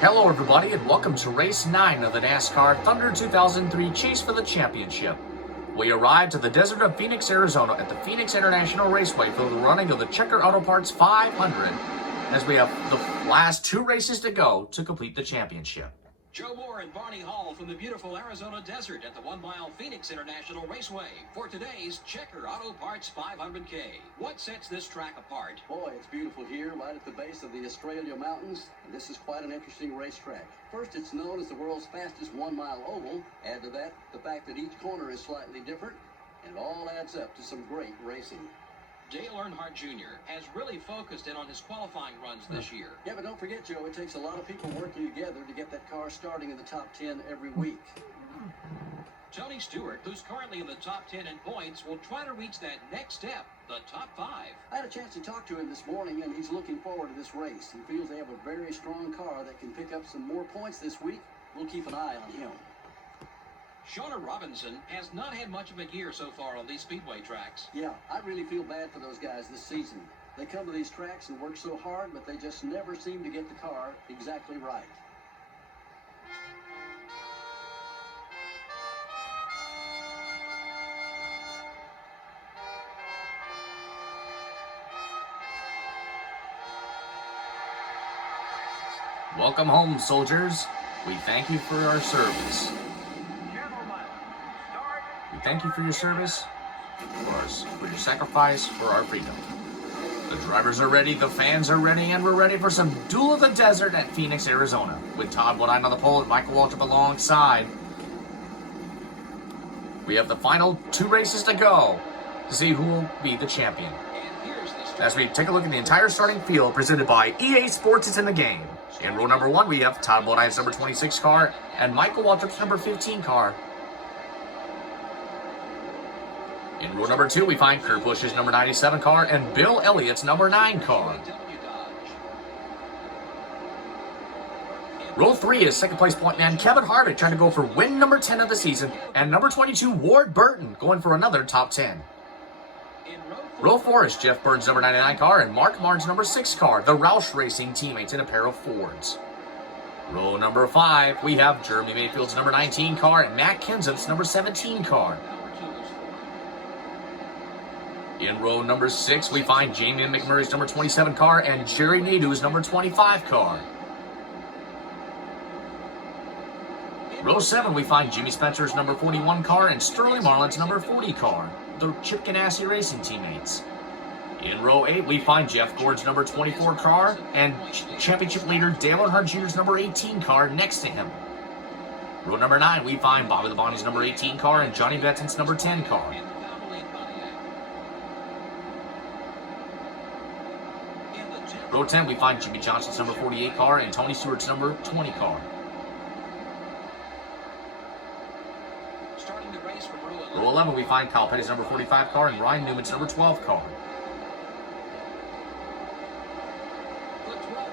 Hello everybody and welcome to race 9 of the NASCAR Thunder 2003 Chase for the Championship. We arrived at the desert of Phoenix, Arizona at the Phoenix International Raceway for the running of the Checker Auto Parts 500 as we have the last 2 races to go to complete the championship. Joe Moore and Barney Hall from the beautiful Arizona desert at the 1-mile Phoenix International Raceway for today's Checker Auto Parts 500K. What sets this track apart? Boy, it's beautiful here, right at the base of the Australia Mountains, and this is quite an interesting racetrack. First, it's known as the world's fastest 1-mile oval. Add to that the fact that each corner is slightly different, and it all adds up to some great racing. Dale Earnhardt Jr. has really focused in on his qualifying runs this year. Yeah, but don't forget, Joe, it takes a lot of people working together to get that car starting in the top 10 every week. Tony Stewart, who's currently in the top 10 in points, will try to reach that next step, the top 5. I had a chance to talk to him this morning, and he's looking forward to this race. He feels they have a very strong car that can pick up some more points this week. We'll keep an eye on him. Shauna Robinson has not had much of a year so far on these speedway tracks. Yeah, I really feel bad for those guys this season. They come to these tracks and work so hard, but they just never seem to get the car exactly right. Welcome home, soldiers. We thank you for our service. We thank you for your service, for your sacrifice, for our freedom. The drivers are ready, the fans are ready, and we're ready for some Duel of the Desert at Phoenix, Arizona, with Todd Woodine on the pole and Michael Waltrip alongside. We have the final 2 races to go to see who will be the champion. As we take a look at the entire starting field presented by EA Sports, it's in the game. In row number 1, we have Todd Wodine's number 26 car and Michael Waltrip's number 15 car. In row number 2, we find Kurt Busch's number 97 car and Bill Elliott's number 9 car. Row 3 is second place point man Kevin Harvick trying to go for win number 10 of the season, and number 22 Ward Burton going for another top 10. Row 4 is Jeff Burton's number 99 car and Mark Martin's number 6 car, the Roush Racing teammates in a pair of Fords. Row number 5, we have Jeremy Mayfield's number 19 car and Matt Kenseth's number 17 car. In row number 6, we find Jamie McMurray's number 27 car and Jerry Nadeau's number 25 car. Row 7, we find Jimmy Spencer's number 41 car and Sterling Marlin's number 40 car, the Chip Ganassi Racing teammates. In row 8, we find Jeff Gordon's number 24 car and championship leader Dale Earnhardt Jr.'s number 18 car next to him. Row number 9, we find Bobby Labonte's number 18 car and Johnny Benton's number 10 car. Row 10, we find Jimmy Johnson's number 48 car and Tony Stewart's number 20 car. Row 11, we find Kyle Petty's number 45 car and Ryan Newman's number 12 car.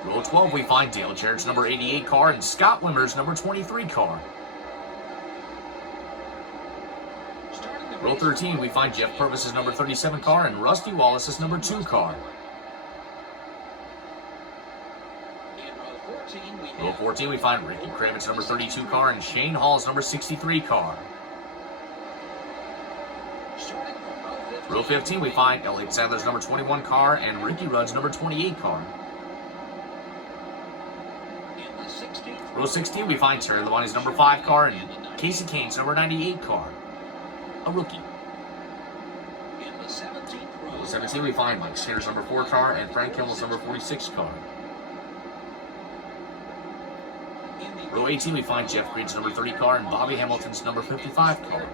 Row 12, we find Dale Jarrett's number 88 car and Scott Wimmer's number 23 car. Row 13, we find Jeff Purvis's number 37 car and Rusty Wallace's number 2 car. Row 14, we find Ricky Kravitz's number 32 car and Shane Hall's number 63 car. Row 15, we find Elliott Sadler's number 21 car and Ricky Rudd's number 28 car. Row 16, we find Terry Labonte's number 5 car and Casey Kane's number 98 car, a rookie. Row 17, we find Mike Skinner's number 4 car and Frank Kimmel's number 46 car. Row 18, we find Jeff Green's number 30 car and Bobby Hamilton's number 55 car.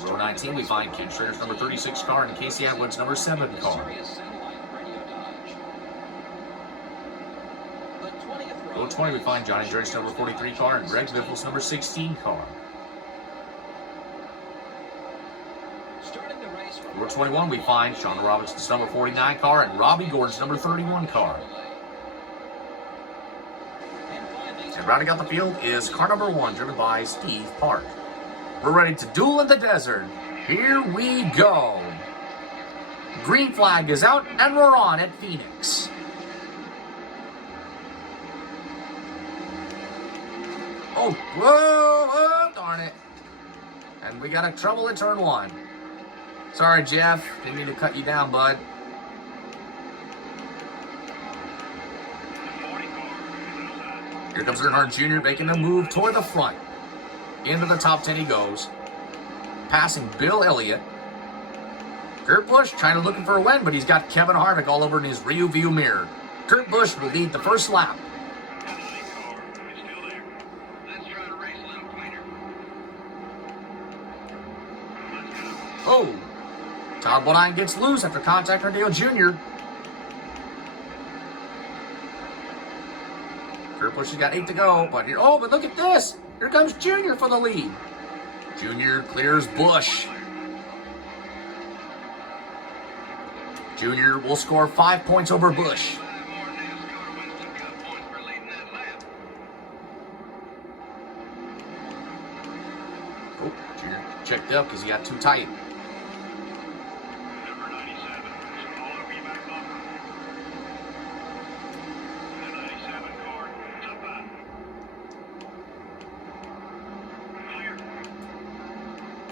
Row 19, we find Ken Schrader's number 36 car and Casey Atwood's number 7 car. Row 20, we find Johnny Dray's number 43 car and Greg Biffle's number 16 car. Row 21, we find Sean Robinson's number 49 car and Robbie Gordon's number 31 car. And rounding out the field is car number 1, driven by Steve Park. We're ready to duel in the desert. Here we go. Green flag is out, and we're on at Phoenix. Oh, whoa, darn it. And we got a trouble at turn 1. Sorry, Jeff. Didn't mean to cut you down, bud. Here comes Earnhardt Jr. making a move toward the front. Into the top 10 he goes. Passing Bill Elliott. Kurt Busch trying to look for a win, but he's got Kevin Harvick all over in his rear view mirror. Kurt Busch will lead the first lap. Oh, Todd Bodine gets loose after contact with Dale Jr. Kurt Busch has got 8 to go, but here, but look at this. Here comes Jr. for the lead. Jr. clears Busch. Jr. will score 5 points over Busch. Oh, Jr. checked up because he got too tight.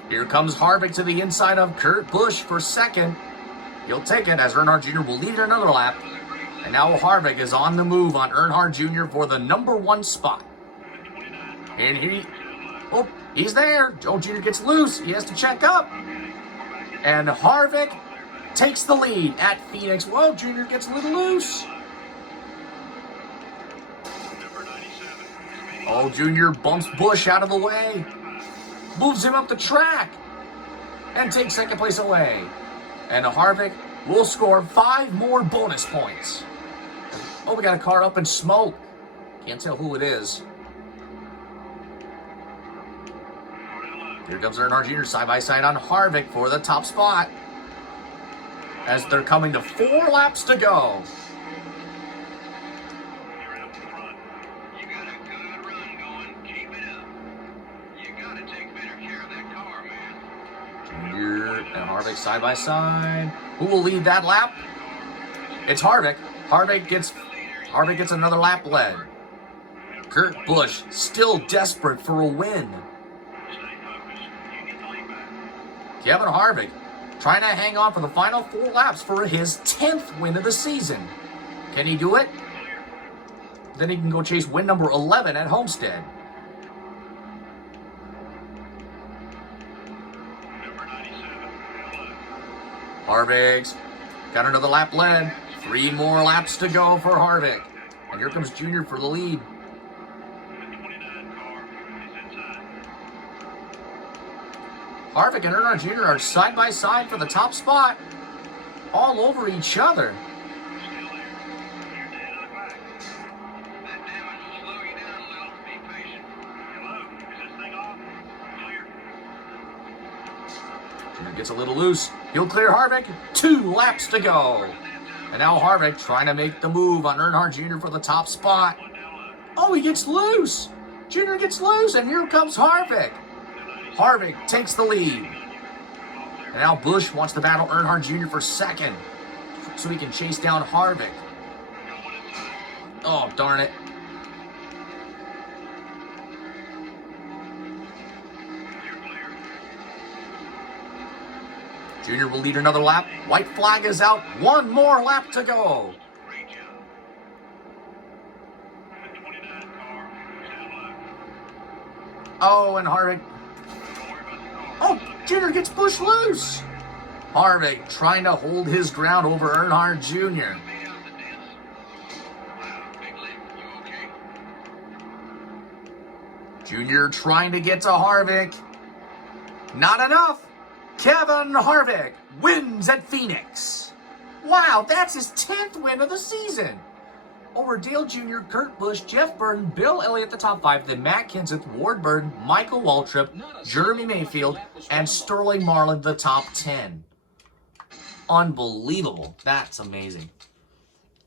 Here comes Harvick to the inside of Kurt Busch for second. He'll take it as Earnhardt Jr. will lead another lap. And now Harvick is on the move on Earnhardt Jr. for the number 1 spot. And he's there. Joe Jr. gets loose. He has to check up. And Harvick takes the lead at Phoenix. Whoa, Jr. gets a little loose. Oh, Jr. bumps Busch out of the way. Moves him up the track. And takes second place away. And Harvick will score 5 more bonus points. Oh, we got a car up in smoke. Can't tell who it is. Here comes Earnhardt Jr. side by side on Harvick for the top spot. As they're coming to 4 laps to go. And Harvick side by side. Who will lead that lap? It's Harvick. Harvick gets another lap led. Kurt Busch still desperate for a win. Kevin Harvick trying to hang on for the final 4 laps for his 10th win of the season. Can he do it? Then he can go chase win number 11 at Homestead. Harvick's got another lap led. 3 more laps to go for Harvick. And here comes Jr. for the lead. Harvick and Earnhardt Jr. are side by side for the top spot. All over each other. Gets a little loose. He'll clear Harvick. 2 laps to go. And now Harvick trying to make the move on Earnhardt Jr. for the top spot. Oh, he gets loose. Jr. gets loose, and here comes Harvick. Harvick takes the lead. And now Busch wants to battle Earnhardt Jr. for second so he can chase down Harvick. Oh, darn it. Jr. will lead another lap. White flag is out. 1 more lap to go. Oh, and Harvick. Oh, Jr. gets Busch loose. Harvick trying to hold his ground over Earnhardt Jr. Jr. trying to get to Harvick. Not enough. Kevin Harvick wins at Phoenix. Wow, that's his 10th win of the season. Over Dale Jr., Kurt Busch, Jeff Burton, Bill Elliott the top 5, then Matt Kenseth, Ward Burton, Michael Waltrip, Jeremy Mayfield, and Sterling Marlin the top 10. Unbelievable. That's amazing.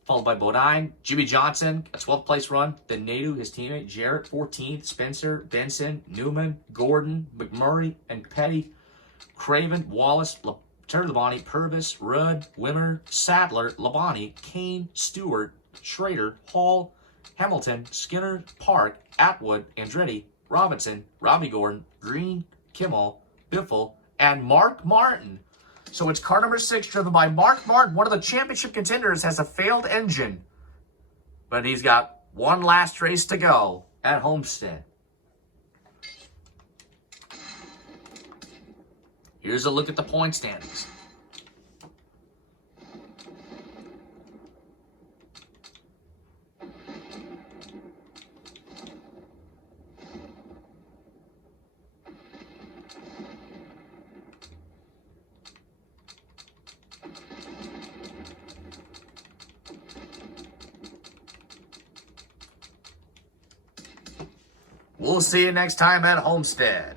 Followed by Bodine, Jimmy Johnson, a 12th place run. Then Nadeau, his teammate, Jarrett, 14th, Spencer, Benson, Newman, Gordon, McMurray, and Petty. Craven, Wallace, Terry Labonte, Purvis, Rudd, Wimmer, Sadler, Labonte, Kane, Stewart, Schrader, Hall, Hamilton, Skinner, Park, Atwood, Andretti, Robinson, Robbie Gordon, Green, Kimmel, Biffle, and Mark Martin. So it's car number 6, driven by Mark Martin. One of the championship contenders has a failed engine, but he's got one last race to go at Homestead. Here's a look at the point standings. We'll see you next time at Homestead.